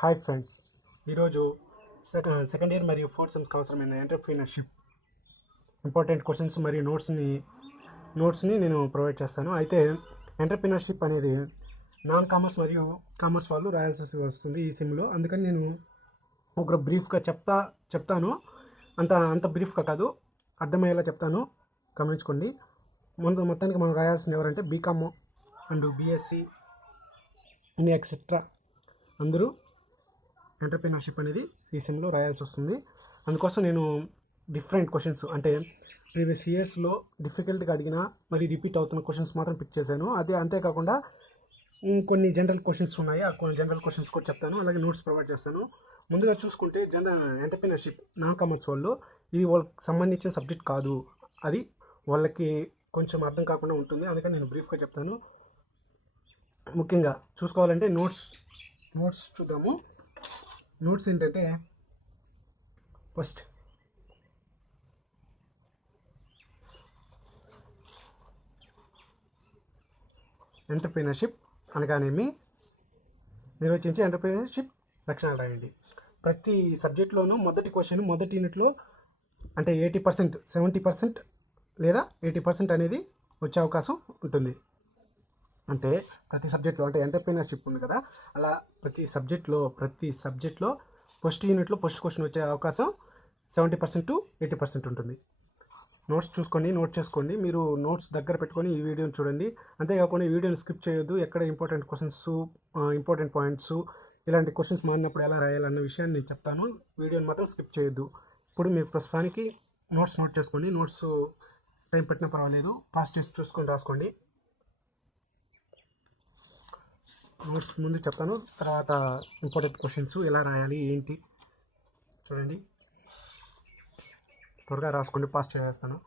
Hi friends, ఈరోజు second year మరియు fourth సెమ్స్కి అవసరమైన ఎంటర్ప్రీనర్షిప్ ఇంపార్టెంట్ క్వశ్చన్స్ మరియు నోట్స్ని నేను ప్రొవైడ్ చేస్తాను. అయితే ఎంటర్ప్రీనర్షిప్ అనేది నాన్ కామర్స్ మరియు కామర్స్ వాళ్ళు రాయాల్సి వస్తుంది ఈ సిమ్లో. అందుకని నేను ఒక బ్రీఫ్గా చెప్తాను. అంత బ్రీఫ్గా కాదు, అర్థమయ్యేలా చెప్తాను, గమనించుకోండి. మొత్తానికి మనం రాయాల్సింది ఎవరంటే బీకామ్ అండ్ b.sc అని ఎక్సెట్రా అందరూ ఎంటర్ప్రెన్యూర్షిప్ అనేది ఈ సిమ్లో రాయాల్సి వస్తుంది. అందుకోసం నేను డిఫరెంట్ క్వశ్చన్స్, అంటే ప్రీవియస్ ఇయర్స్లో డిఫికల్ట్గా అడిగిన మరి రిపీట్ అవుతున్న క్వశ్చన్స్ మాత్రం పిక్ చేశాను. అంతేకాకుండా కొన్ని జనరల్ క్వశ్చన్స్ ఉన్నాయి, ఆ కొన్ని జనరల్ క్వశ్చన్స్ కూడా చెప్తాను, అలాగే నోట్స్ ప్రొవైడ్ చేస్తాను. ముందుగా చూసుకుంటే ఎంటర్ప్రెన్యూర్షిప్ నాన్ కామర్స్ వాళ్ళు, ఇది వాళ్ళకి సంబంధించిన సబ్జెక్ట్ కాదు, అది వాళ్ళకి కొంచెం అర్థం కాకుండా ఉంటుంది. అందుకని నేను బ్రీఫ్గా చెప్తాను. ముఖ్యంగా చూసుకోవాలంటే నోట్స్ చూద్దాము. నోట్స్ ఏంటంటే, ఫస్ట్ ఎంటర్ప్రీనర్షిప్ అనగానేమి నిర్వచించి ఎంటర్ప్రీనర్షిప్ లక్షణాలు రాయండి. ప్రతి సబ్జెక్ట్లోనూ మొదటి క్వశ్చన్ మొదటి యూనిట్లో అంటే 80%, 70% లేదా 80% అనేది వచ్చే అవకాశం ఉంటుంది. అంటే ప్రతి సబ్జెక్ట్లో, అంటే ఎంటర్ప్రీనర్షిప్ ఉంది కదా, అలా ప్రతి సబ్జెక్ట్లో ఫస్ట్ యూనిట్లో ఫస్ట్ క్వశ్చన్ వచ్చే అవకాశం 70% to 80% ఉంటుంది. నోట్స్ చూసుకోండి, నోట్ చేసుకోండి. మీరు నోట్స్ దగ్గర పెట్టుకొని ఈ వీడియోని చూడండి. అంతేకాకుండా ఈ వీడియోని స్కిప్ చేయొద్దు. ఎక్కడ ఇంపార్టెంట్ క్వశ్చన్స్, ఇంపార్టెంట్ పాయింట్స్, ఇలాంటి క్వశ్చన్స్ మారినప్పుడు ఎలా రాయాలన్న విషయాన్ని నేను చెప్తాను. వీడియోని మాత్రం స్కిప్ చేయొద్దు. ఇప్పుడు మీరు ప్రస్తుతానికి నోట్ చేసుకోండి. నోట్స్ టైం పెట్టినా పర్వాలేదు, పాస్ట్ చేసి చూసుకొని రాసుకోండి. నోట్స్ ముందు చెప్తాను, తర్వాత ఇంపార్టెంట్ క్వశ్చన్స్ ఎలా రాయాలి ఏంటి చూడండి. త్వరగా రాసుకోండి, పాస్ట్ చేస్తాను.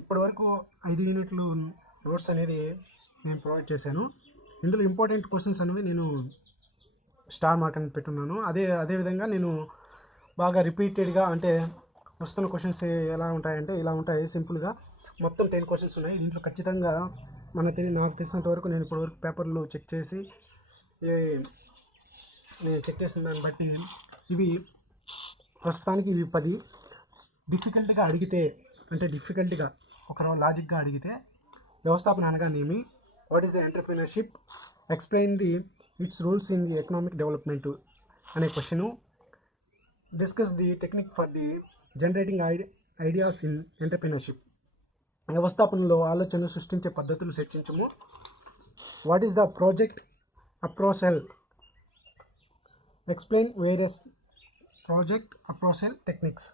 ఇప్పటివరకు 5 యూనిట్లు నోట్స్ అనేది నేను ప్రొవైడ్ చేశాను. ఇందులో ఇంపార్టెంట్ క్వశ్చన్స్ అనేవి నేను స్టార్ మార్క్ అని పెట్టున్నాను. అదేవిధంగా నేను బాగా రిపీటెడ్గా అంటే వస్తున్న క్వశ్చన్స్ ఎలా ఉంటాయంటే ఇలా ఉంటాయి. సింపుల్గా మొత్తం 10 క్వశ్చన్స్ ఉన్నాయి. దీంట్లో ఖచ్చితంగా నాకు తెలిసినంత వరకు నేను ఇప్పటివరకు పేపర్లు చెక్ చేసి నేను చెక్ చేసిన దాన్ని బట్టి ఇవి ప్రస్తుతానికి 10 డిఫికల్ట్గా అడిగితే అంటే డిఫికల్ట్గా ఒక లాజిక్గా అడిగితే వ్యవస్థాపన అనగానేమి, what is the entrepreneurship, explain the its rules in the economic development అనే question, discuss the technique for the generating ideas in entrepreneurship, వ్యవస్థాపనలో ఆలోచనలు సృష్టించే పద్ధతులు చర్చించము, what is the project appraisal, explain various project appraisal techniques,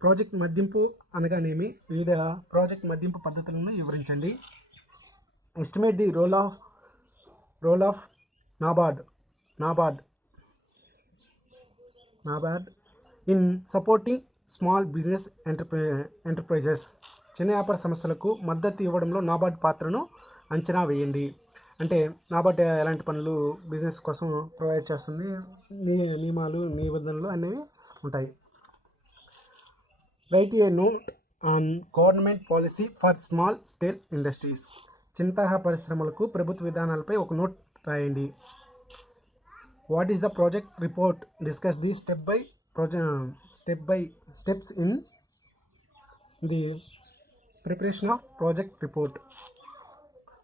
project మదింపు అనగానేమి, వివిధ project మదింపు పద్ధతులను వివరించండి, estimate the role of NABARD in supporting small business enterprises, చిన్న వ్యాపార సంస్థలకు మద్దతు ఇవ్వడంలో నాబార్డ్ పాత్రను అంచనా వేయండి. అంటే నాబార్డ్ ఎలాంటి పనులు బిజినెస్ కోసం ప్రొవైడ్ చేస్తుంది, నియమాలు నిబంధనలు అనేవి ఉంటాయి. Right a note on government policy for small scale industries, చిన్న తరహా పరిశ్రమలకు ప్రభుత్వ విధానాలపై ఒక నోట్ రాయండి. What is the project report, discuss the steps in the preparation of project report.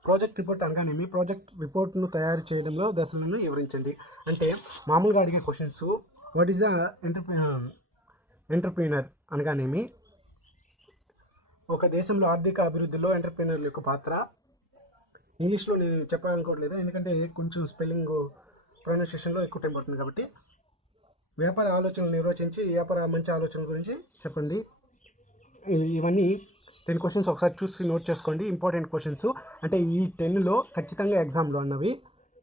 Project report అనగానేమి, ప్రాజెక్ట్ రిపోర్ట్ను తయారు చేయడంలో దశలను వివరించండి. అంటే మామూలుగా అడిగే questions, what is the entrepreneur అనగానేమి, ఒక దేశంలో ఆర్థిక అభివృద్ధిలో ఎంటర్‌ప్రెన్యూర్ల యొక్క పాత్ర. ఇంగ్లీష్లో నేను చెప్పాలనుకోవట్లేదు, ఎందుకంటే కొంచెం స్పెల్లింగ్ ప్రొనౌన్సియేషన్లో ఎక్కువ టైం పడుతుంది కాబట్టి. వ్యాపార ఆలోచనలు నిర్వచించి మంచి ఆలోచనల గురించి చెప్పండి. ఇవన్నీ 10 క్వశ్చన్స్ ఒకసారి చూసి నోట్ చేసుకోండి. ఇంపార్టెంట్ క్వశ్చన్స్ అంటే ఈ 10లో ఖచ్చితంగా ఎగ్జామ్లో అన్నవి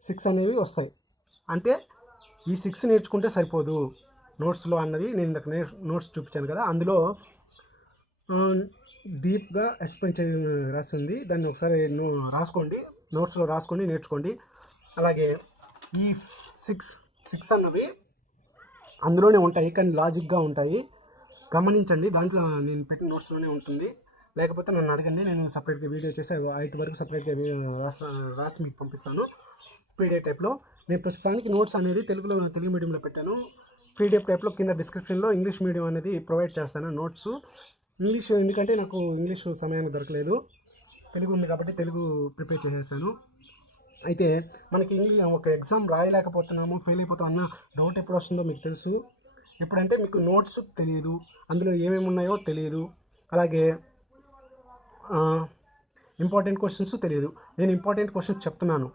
6 అనేవి వస్తాయి. అంటే ఈ 6 నేర్చుకుంటే సరిపోదు. నోట్స్లో అన్నది నేను ఇందాక నోట్స్ చూపించాను కదా, అందులో డీప్గా ఎక్స్ప్లెయిన్ రాస్తుంది. దాన్ని ఒకసారి రాసుకోండి, నోట్స్లో రాసుకొని నేర్చుకోండి. అలాగే ఈ 6 అన్నవి అందులోనే ఉంటాయి, కానీ లాజిక్గా ఉంటాయి. గమనించండి, దాంట్లో నేను పెట్టిన నోట్స్లోనే ఉంటుంది. లేకపోతే నన్ను అడగండి, నేను సపరేట్గా వీడియో చేసి 8 వరకు సపరేట్గా రాసి మీకు పంపిస్తాను పీడిఎఫ్ టైప్లో. నేను ప్రస్తుతానికి నోట్స్ అనేది తెలుగు మీడియంలో పెట్టాను. పీడిఎఫ్ టైప్లో కింద డిస్క్రిప్షన్లో ఇంగ్లీష్ మీడియం అనేది ప్రొవైడ్ చేస్తాను నోట్స్. ఇంగ్లీష్ ఎందుకంటే నాకు ఇంగ్లీష్ సమయానికి దొరకలేదు, తెలుగు ఉంది కాబట్టి తెలుగు ప్రిపేర్ చేసేసాను. అయితే మనకి ఒక ఎగ్జామ్ రాయలేకపోతున్నాము, ఫెయిల్ అయిపోతాం అన్న డౌట్ ఎప్పుడు వస్తుందో మీకు తెలుసు. ఎప్పుడంటే మీకు నోట్స్ తెలియదు, అందులో ఏమేమి ఉన్నాయో తెలియదు, అలాగే ఇంపార్టెంట్ క్వశ్చన్స్ తెలియదు. నేను ఇంపార్టెంట్ క్వశ్చన్స్ చెప్తున్నాను,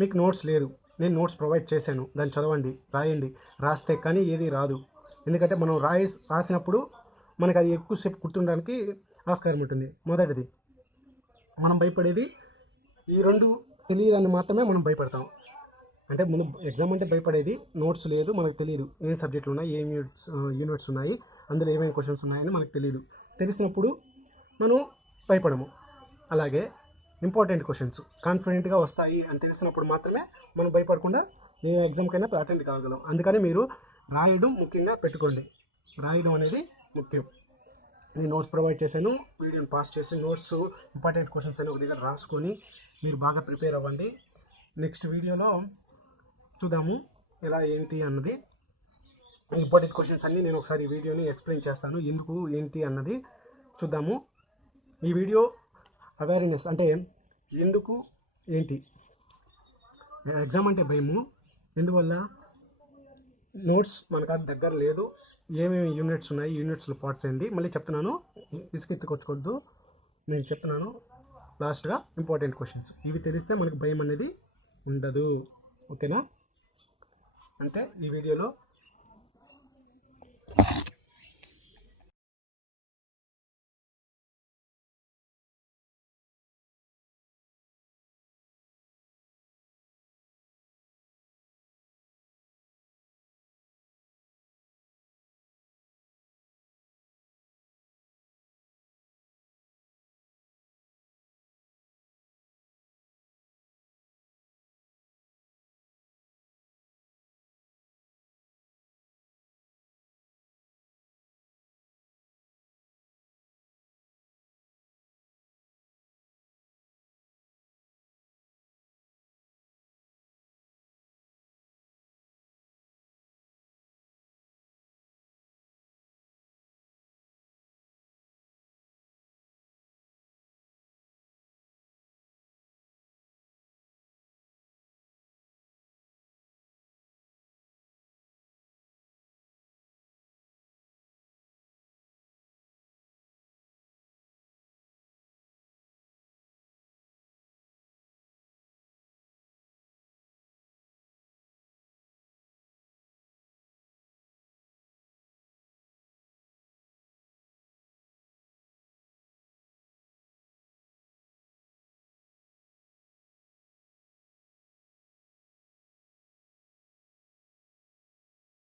మీకు నోట్స్ లేదు. నేను నోట్స్ ప్రొవైడ్ చేశాను, దాన్ని చదవండి, రాయండి. రాస్తే కానీ ఏది రాదు, ఎందుకంటే మనం రాసినప్పుడు మనకు అది ఎక్కువసేపు గుర్తుండడానికి ఆస్కారం ఉంటుంది. మొదటిది మనం భయపడేది ఈ 2 తెలియదని మాత్రమే మనం భయపడతాం. అంటే ముందు ఎగ్జామ్ అంటే భయపడేది నోట్స్ లేదు, మనకు తెలియదు ఏం సబ్జెక్టులు ఉన్నాయి, ఏం యూనిట్స్ ఉన్నాయి, అందులో ఏమేమి క్వశ్చన్స్ ఉన్నాయని మనకు తెలియదు. తెలిసినప్పుడు మనం భయపడము. అలాగే ఇంపార్టెంట్ క్వశ్చన్స్ కాన్ఫిడెంట్గా వస్తాయి అని తెలిసినప్పుడు మాత్రమే మనం భయపడకుండా ఏ ఎగ్జామ్కైనా అటెండ్ కాగలం. అందుకని మీరు రాయడం ముఖ్యంగా పెట్టుకోండి, రాయడం అనేది ముఖ్యం. నేను నోట్స్ ప్రొవైడ్ చేశాను, వీడియోని పాస్ చేసి నోట్స్ ఇంపార్టెంట్ క్వశ్చన్స్ అని ఒక దగ్గర రాసుకొని మీరు బాగా ప్రిపేర్ అవ్వండి. నెక్స్ట్ వీడియోలో చూద్దాము ఎలా ఏంటి అన్నది. ఇంపార్టెంట్ క్వశ్చన్స్ అన్నీ నేను ఒకసారి వీడియోని ఎక్స్ప్లెయిన్ చేస్తాను, ఎందుకు ఏంటి అన్నది చూద్దాము. ఈ వీడియో అవేర్నెస్ అంటే ఎందుకు ఏంటి, ఎగ్జామ్ అంటే భయము ఎందువల్ల, నోట్స్ మనకు దగ్గర లేదు, ఏమేమి యూనిట్స్ ఉన్నాయి, యూనిట్స్లో పార్ట్స్ ఏంటి, మళ్ళీ చెప్తున్నాను, ఇసుకెత్తుకొచ్చుకోవద్దు, నేను చెప్తున్నాను. లాస్ట్గా ఇంపార్టెంట్ క్వశ్చన్స్ ఇవి తెలిస్తే మనకు భయం అనేది ఉండదు. ఓకేనా? అంటే ఈ వీడియోలో